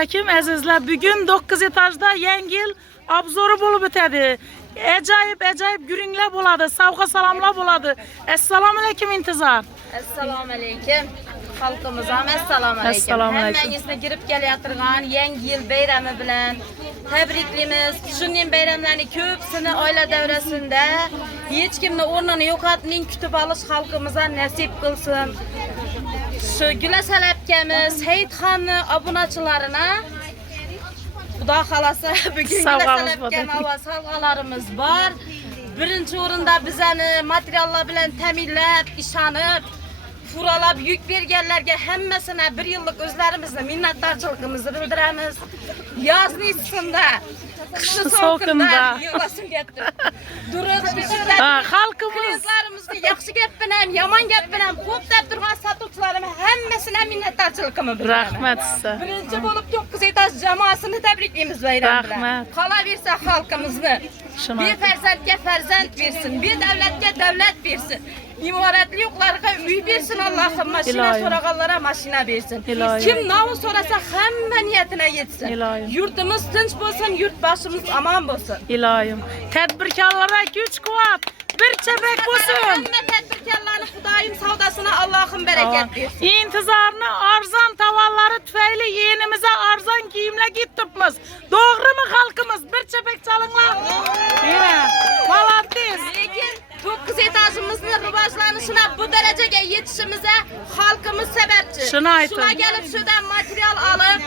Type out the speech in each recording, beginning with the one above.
aleyküm azizlar. Bugün 9 etajda yangi yil obzori bo'lib o'tadi. Ajoyib gurunglar bo'ladi, savg'a salomlar bo'ladi. Assalomu alaykum intizor. Assalomu alaykum. Xalqimiz ham assalomu alaykum. Hammangizni kirib kelayotgan yangi yil bayrami bilan tabriklaymiz. Shunday bayramlarni ko'psini oila davrasida hech kimni o'rnini yo'qotmang, kutib olish xalqimizga nasib qilsin. Shu Gulasal akamiz, Saidxonni obunachilarına Xudo xolasa bugun Gulasal akamiz sovg'alarimiz bor. Birinchi o'rinda bizani materiallar bilan ta'minlab, ishonib, furalab yük berganlarga hammasini bir yillik o'zlarimizni minnatdorchiligimizni bildiramiz. Yozning ichida, qishni sovuqida yo'lasim ketdi. Durib xalqimizni yaxshi gap bilan, yomon gap bilan ko'p deb turgan sotuvchilarim hammasine minnatdorchiligimni bildiraman. Rahmat sizga. Birinchi bo'lib 9 etaj jamoasini tabriklaymiz bayram bilan. Rahmat. Qolaversa xalqimizni bir farzandga farzand bersin, bir davlatga davlat bersin. İmaratli yo'qlarga uy bersin Allohim, mashina so'raganlarga mashina bersin. Kim nomi so'rasa hamma niyatine yetsin. Yurtimiz tinch bo'lsin, yurtboshimiz aman bo'lsin. Iloyim. Tadbirkorlarga kuch-quvvat, bir chapak bo'lsin. Hamma tadbirkorlarning Xudoyim savdosini Allohim barakat bersin. İntizorni arzon tovarlari tufayli yenimize arzon kiyimlar giyibmiz. Doğrimi xalqimiz? Bir chapak chalinglar. Молодец. Lekin 9 etajimizning rivojlanishina bu darajaga yetishimize xalqimiz sababchi. Shuna gelip şuradan material alıp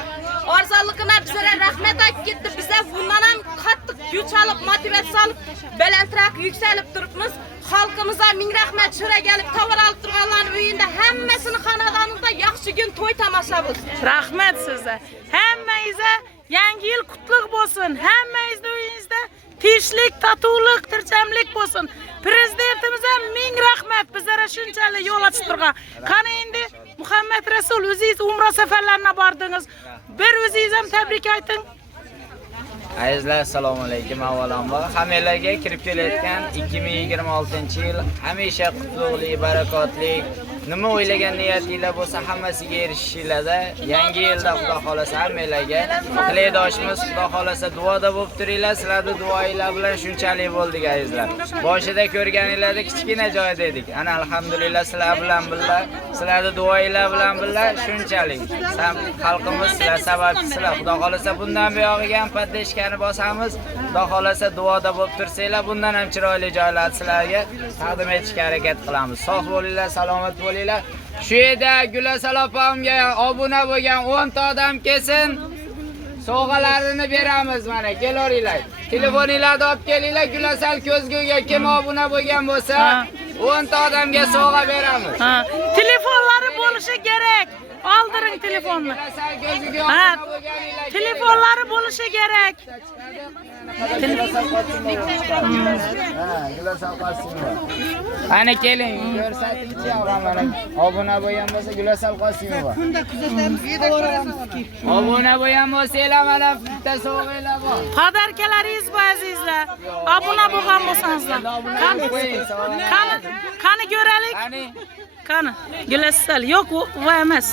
arzonligina bizlere rahmet aytib ketdi. Bize bundan ham qattiq güç alıp motivatsiya alıp balandroq yuksalib turibmiz. Xalqimizga ming rahmat. Shura gelip tovar olib turganlarning uyida hammasini xonadonida yaxshi kun to'y tomosha bo'lsin. Rahmat sizga. Hammangizga yangi yil qutlug' bo'lsin. Hammangizning uyingizda tinchlik, totuvlik, tirchamlik bo'lsin. Prezidentimize ming rahmat bizlere shunchalik yo'l ochib turgan. Qani endi Muhammad Rasul o'zingiz umra safarlarına bordingiz. Bir o'zingiz ham tabrik ayting. Azizlar, assalomu alaykum. Avvalambor hammalarga kirib kelayotgan 2026-yil hamisha qutlug'li, barakotli, nima o'ylagan niyatinglar bo'lsa hammasiga erishishinglarda, yangi yilda Xudo xolasa hammalarga tilakdoshimiz, Xudo xolasa duoda bo'lib turinglar. Sizlarning duoinglar bilan shunchalik bo'ldik azizlar. Boshida ko'rganinglarda kichkina joyda edik. Ana alhamdulillah sizlar bilan birga, sizlarning duoinglar bilan birga shunchalik. Xalqimiz sizlar sababchisizlar. Xudo xolasa bundan buyog'iga ham patlashkani bosamiz. Xudo xolasa duoda bo'lib tursanglar, bundan ham chiroyli joylarni sizlarga taqdim etishga harakat qilamiz. Sog' bo'linglar, salomat bo'linglar. Shu yerda Gulasal opamga obuna bo'lgan 10 ta odam kelsin. Sovg'alarini beramiz mana. Kelaveringlar. Telefoninglarni olib kelinglar. Gulasal ko'zguga kim obuna bo'lgan bo'lsa, 10 ta odamga sovg'a beramiz. Telefonlari bo'lishi kerak. Aldiring telefonni. Telefonlari bo'lishi kerak. Ana keling, ko'rsatingchi mana. Obuna bo'lgan bo'lsa Gulasal Qosimova. Obuna bo'lgan bo'lsanglar mana bitta sovg'alar bor. Padarkalaringiz bor azizlar. Obuna bo'lgan bo'lsangizlar. Qani ko'ralik. Qani Gulasal yo'q u emas.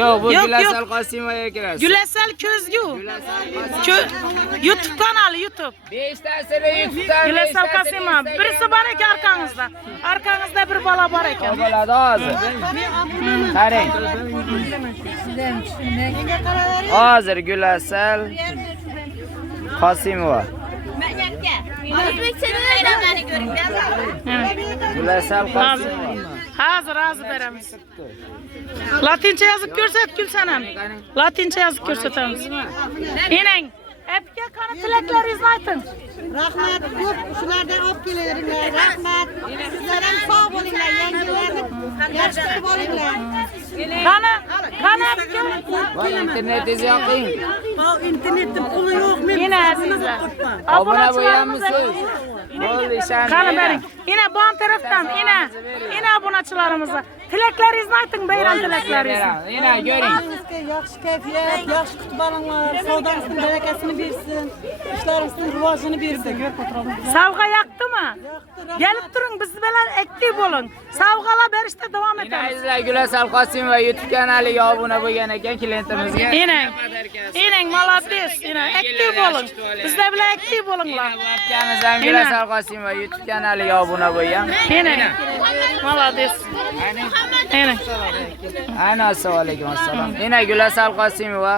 Yo'q, bu Gulasal Qosimovaga kirasiz. Gulasal ko'zgu. YouTube kanali YouTube. 5 tasini YouTube'dan Gulasal Qosimova. Birisi bor ekan arkangizda. Arkangizda bir bola bor ekan. Bo'ladi hozir. Qarang. Hozir Gulasal Qosimova. Gulasal Qosimova. Hazır beramiz. Latincha yozib ko'rsat Gulsanam. Latincha yozib ko'rsatamiz. Enang, apga qani tilaklaringizni ayting. Rahmat, ko'p shulardan olib kelaveringlar. Rahmat. Sizlar ham sog' bo'linglar, yangilarni yaxshi qilib olinglar. Qani apga? Voy internetingiz yoqing. Internetda puli yo'q men. Ena azizlar. Obuna bo'lganmisiz? Bo'ldi, ishondim. Qani bering. Ena bu tarafdan, ena obunachilarimizga. tilaklaringizni ayting, bayram tilaklaringizni. Yana ko'ring. Sizga yaxshi kayfiyat, yaxshi kutib olinglar. Savdongizning barakasini bersin. Ishlaringizning rivojini bersin. Sovg'a yoqdimi? Gelib turing, biz bilan aktiv bo'ling. Sovg'alar berishda davom etamiz. Azizlar, Gulasal Qosimova YouTube kanaliga obuna bo'lgan ekan klientimizga. Enang, молодец, enang, aktiv bo'ling. Bizlar bilan aktiv bo'linglar. Akamiz ham Gulasal Qosimova YouTube kanaliga obuna bo'lgan. Enang, молодец. Enang. Assalomu alaykum, assalom. Yana Gulasal Qosimova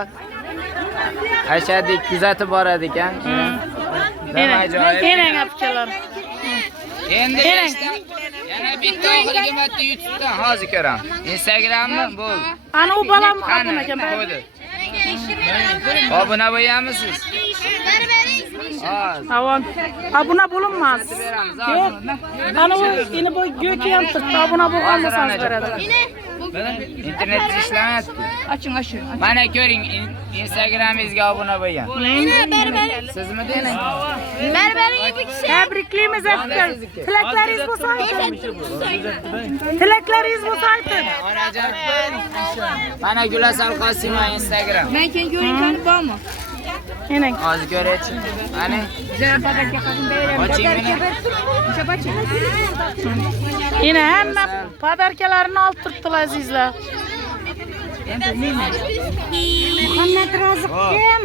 ashaddiy kuzatib boradi ekan. Enang apchalar. Endi yana bitta oxirgi marta YouTube'dan hozir ko'raman. Instagrammi bo'ldi. Ana u bolam obuna ekan. Obuna bo'lganmisiz? Avon. Obuna bo'linmas. Yo'q. Ana u ini bu go'ki ham turibdi. Obuna bo'lganmisiz beradi. İnternet ishlamayapti. Oching. Mana ko'ring, Instagramingizga obuna bo'lgan. Sizmi deysiz? Tabriklaymiz akbar. Tilaklaringiz bo'lsa ayting. Tilaklaringiz bo'lsa ayting. Onajon. Mana Gulasal Qosimova Instagram. Men keyin ko'ring bormi? Enang. Hozir ko'raychi. Mana. Yine hamma podarkalarini olib turibdilar azizlar. Muhammad Roziq kim?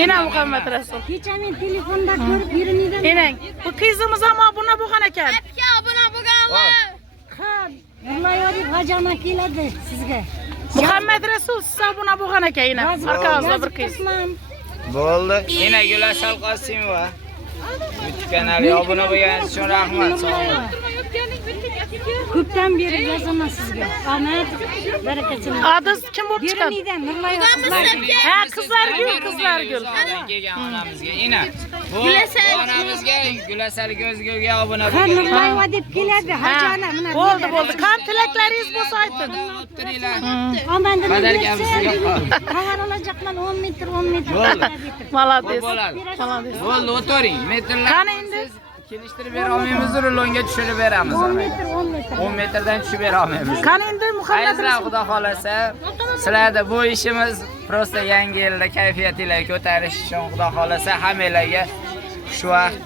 Yine Muhammad Rasul. Kecha men telefonda ko'rib yurmidim. Enang, bu qizimiz ham obuna bo'lgan ekan. Ha, Nurlayori G'ajama keladi sizga. Muhammad Rasul siz obuna bo'lgan ekan yine. Orqangizda bir qiz. Bo'ldi. Yana Gulasal Qosimova YouTube kanaliga obuna bo'lganingiz uchun rahmat. Sog' Ko'pdan beri yozaman sizga. Omad, barakatini. Adingiz kim bo'lib chiqadi? Yurmidan Nurlayori qizlar. Ha, qizlargul. kelgan onamizga. Ina. Bu onamizga Gulasal Ko'zguga obuna Ha, bo'lgan. Nurlayeva deb keladi. Hajana mana. Bo'ldi. Qani tilaklaringiz bo'lsa ayting. Omanda Badarga bizga qol. Qavar olacakman 10 metr. Bo'ldi. Молодец. Bo'ladi. Bo'ldi, o'tiring. Metrlar. Qani endi? Kelishtirib bera olmaymiz, rulonga tushirib beramiz. 10 metr. 10 metrdan tushib bera olmaymiz. Qani endi Muhammad Azizlar, Xudo xolasa, sizlarda bu ishimiz prosta yangi yilda kayfiyatinglarni ko'tarish uchun Xudo xolasa hammalarga shu vaqt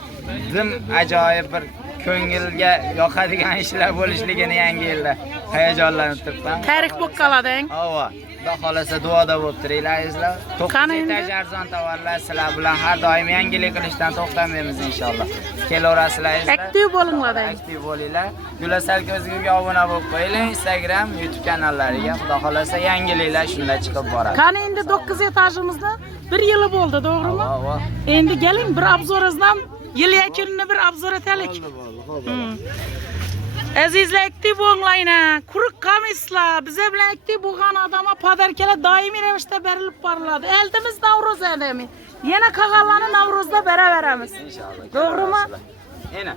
dim ajoyib bir ko'ngilga yoqadigan ishlar bo'lishligini yangi yilda hayajonlanib turibman. tarix bo'lib qolading. Ava, Xudo xolasa duoda bo'lib turinglar azizlar. Qani endi? To'qqiz arzon tovarlar sizlar bilan har doim yangilik qilishdan to'xtamaymiz inshaalloh. Kelaverasizlar azizlar. Aktiv bo'linglar. Aktiv bo'linglar. Gulasal Ko'zguga obuna bo'lib qo'ying. Instagram, YouTube kanallariga. Xudo xolasa yangiliklar shunda chiqib boradi. Qani endi 9 etajimizda 1 yili bo'ldi, to'g'rimi? Ava. Endi keling bir obzoringizdan yil yakunini bir obzor etaylik. Azizlar, aktiv bo'linglar. Quruq qolmaysizlar. Bizlar bilan aktiv bo'lgan odamlar podarkalar doimiy ravishda berilib boriladi. Eldimiz Navro'z endi. Yana qolganlarni Navro'zda beraveramiz. Inshaalloh. To'g'rimi? Ena.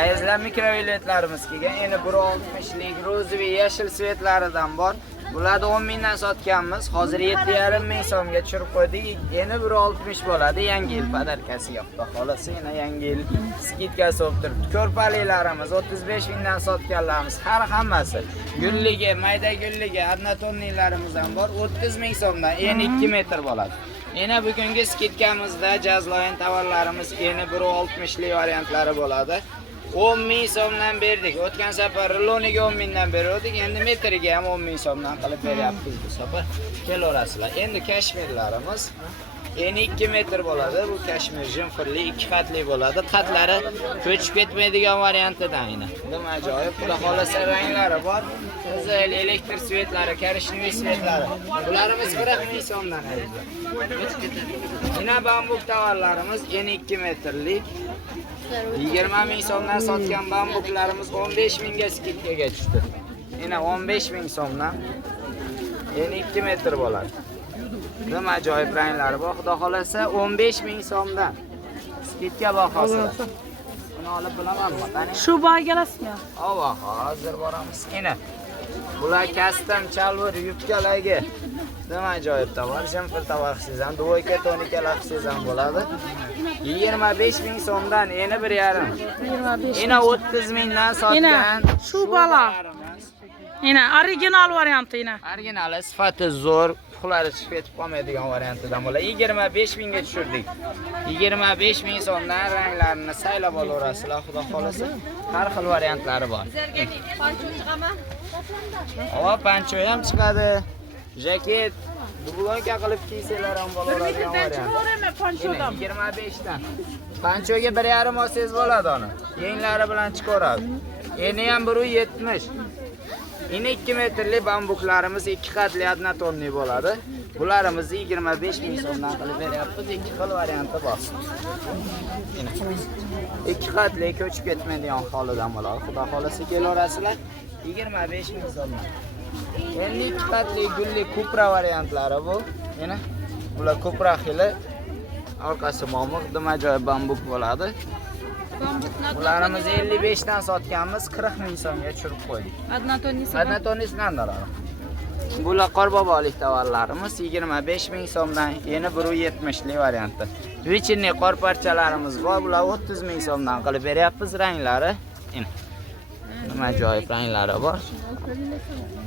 Azizlar, mikroviletlarimiz kelgan. Endi 160lik ro'zivi yashil svetlaridan bor. Bularni 10 mingdan sotganmiz. Hozir 7,5 ming so'mga tushirib qo'ydik. Endi 160 bo'ladi. Yangi yil podarkasiga Xudo xolasa yana yangi yil skidkasi bo'lib turibdi. Ko'rpaliklarimiz 35 mingdan sotganlarimiz har hammasi. Gulligi, mayda gulligi, adnatonniylarimiz ham bor. 30 ming so'mdan eni 2 metr bo'ladi. Yana bugungi skidkamizda jazloyin tovarlarimiz eni 160lik variantlari bo'ladi. 10 ming so'mdan berdik. O'tgan safar ruloniga 10 mingdan berdik. Endi metriga ham 10 ming so'mdan qilib beryapmiz bu safar. Kelaverasizlar. Endi kashmirlarimiz eni 2 metr bo'ladi. Bu kashmir jimfirli 2 qatli bo'ladi. Qatlari ko'chib ketmaydigan variantidan ina. Nima ajoyib, xudo xolasa ranglari bor. Qizil, elektr svetlari, korishnoy svetlari. Bularimiz 40 ming so'mdan azizlar. Ina bambuk tovarlarimiz eni 2 metrlik. 20 ming so'mdan sotgan bambuklarimiz 15 mingga skidkaga tushdi. Yana 15 ming so'mdan. Endi 2 metr bo'ladi. Nima ajoyib ranglari bor. Xudo xolasa 15 ming so'mdan. Skidka bahosi. Buni olib bilamanmi? Qani? Shu bagalasizmi? Ava, hozir boramiz. Ina. Bular custom chalvur yubkalarga. Nima ajoyib tovar. Jimfil tovar qilsangiz ham, dvoyka tonikalar qilsangiz ham bo'ladi. 25 ming so'mdan eni 1,5. 25. Ena 30 mingdan sotgan. Shu bola. Yine original variantı yine. Originali sifati zo'r, puxlari chiqib ketib qolmaydigan variantidan bo'ladi. 25 mingga tushirdik. 25 ming so'mdan ranglarini saylab olaverasizlar, xudo xolasa. Har xil variantlari bor. Havo pancho ham chiqadi. Jaket, dublonka qilib kiysanglar ham bo'laveradigan variant. 25 dan. Panchoga 1,5 olsangiz bo'ladi uni. Yenglari bilan chiqaradi. Eni ham 170. Yine 2 metrlik bambuklarimiz 2 qatli adnatonni bo'ladi. Bularimizni 25 ming so'mdan qilib beryapmiz. 2 xil varianti bor. 2 qatli ko'chib ketmaydigan holidan bo'ladi. Xudo xolasa kelaverasizlar. 25 ming so'mdan. Endi 2 qatli gulli kupra variantlari bu. Yana bular kupra xili. Orqasi momiq, dima joy bambuk bo'ladi. Bularimiz 55 dan sotganmiz, 40 ming so'mga tushirib qo'ydik. Adnatonnisidan oladi. Bular qorbobolik tovarlarimiz 25 ming so'mdan, yana 170 lik varianti. Vichinniy qor parchalarimiz bor, bular 30 ming so'mdan qilib beryapmiz. Ranglari nima ajoyib ranglari bor.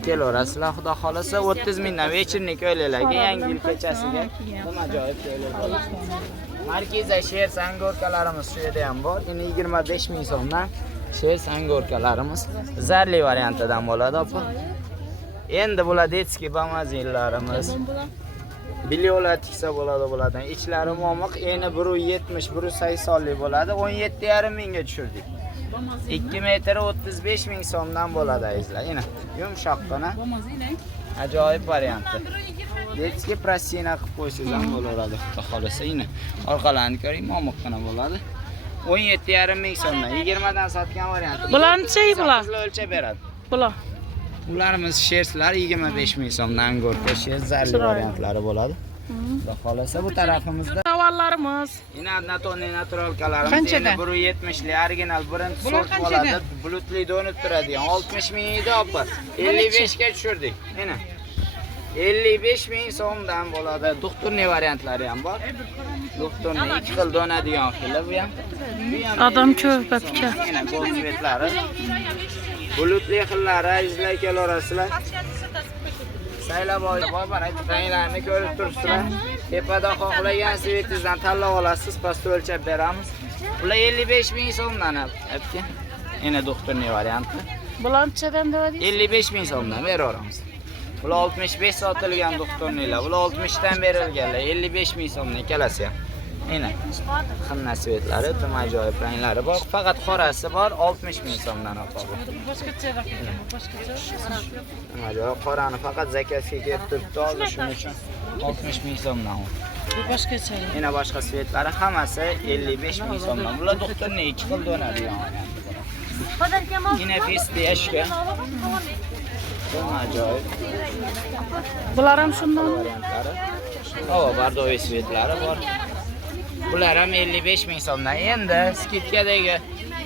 Kelaverasizlar, xudo xolasa 30 mingdan vichinniy ko'ylaklarga yangi yil kechasiga nima ajoyib ko'ylak bo'ladi. Markiza sher sangorkalarimiz shu yerda ham bor. Yine 25 ming so'mdan sher sangorkalarimiz zarli variantidan bo'ladi, opa. Endi bular detskiy bamazinlarimiz. Bilyolar tiksa bo'ladi bulardan. Ichlari momiq, eni 170, 180 lik bo'ladi. 17,5 mingga tushirdik. 2 metr 35 ming so'mdan bo'ladi azizlar. Yine yumshoqqina. Ajoyib varianti. Detskiy plastina qilib qo'ysangiz ham bo'laveradi, xudo xolasa. Yine orqalarini ko'ring, momiqqina bo'ladi. 17,5 ming so'mdan 20 dan sotgan varianti. Bularni-chi bular? O'lchab beradi. Bular. Ularimiz sherslar 25 ming so'mdan go'rka sher zarli variantlari bo'ladi. Xudo xolasa bu tarafimizda tovarlarimiz. Yine adnatonni naturalkalarimiz 170 lik original birinchi sort bo'ladi. Bulutli donib turadigan 60 ming edi, opa. 55 ga tushirdik. Mana 55 ming so'mdan bo'ladi. Doktorniy variantlari ham bor. Doktorniy 2 xil donadigan xili bu ham. Adam ko'p pika. Mana gold svetlari. Bulutli xillari izlay kelaverasizlar. Saylab olib ranglarni ko'rib turibsizlar. Tepada xohlagan svetingizdan tanlab olasiz, pastda o'lchab beramiz. Bular 55 ming so'mdan aka. Yana doktorniy varianti. Bularchadan deydi? 55 ming so'mdan beraveramiz. Bular 65 sotilgan doktorniylar. Bular 60 dan berilganlar. 55 ming so'mdan ikkalasi ham. Mana xinna svetlari, nima ajoyib ranglari bor. Faqat qorasi bor, 60 ming so'mdan oladi. Boshqacha raqam, boshqacha. Nima ajoyib qorani faqat zakatga kelib turibdi, hozir shuning uchun 60 ming so'mdan. Bu boshqacha. Yana boshqa svetlari hammasi 55 ming so'mdan. Bular doktorning 2 xil donadigan. Yine pistiyashka. Nima ajoyib. Bular ham shundan variantlari. Havo bardoviy svetlari bor. Bular ham 55 ming so'mdan. Endi skidkadagi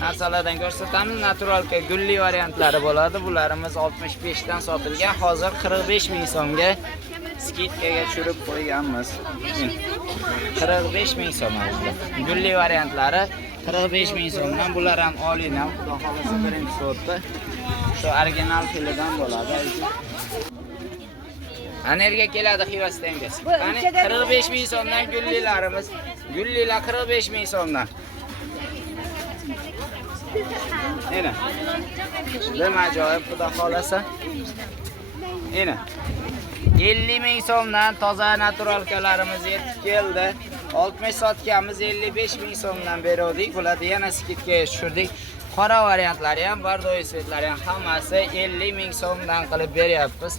narsalardan ko'rsatamiz. Naturalka gulli variantlari bo'ladi. Bularimiz 65 dan sotilgan. Hozir 45 ming so'mga skidkaga tushirib qo'yganmiz. 45 ming so'm. Gulli variantlari 45 ming so'mdan. Bular ham oliydan, xudo xolasa birinchi sortda. Shu original filidan bo'ladi. Anerga keladi Xivasdangiz. Qani 45 ming so'mdan gullilarimiz. Gullilar 45 ming so'mdan. Mana. Nima ajoyib, xudo xolasa. Mana. 50 ming so'mdan toza naturalkalarimiz yetib keldi. 60 sotganmiz, 55 ming so'mdan berdik. Bularni yana skidga tushirdik. Qora variantlari ham, bardoviy svetlari ham hammasi 50 ming so'mdan qilib beryapmiz.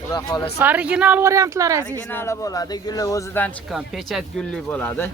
Xudo xolasa. original variantlar aziz. Originali bo'ladi, gulli o'zidan chiqqan pechat gulli bo'ladi.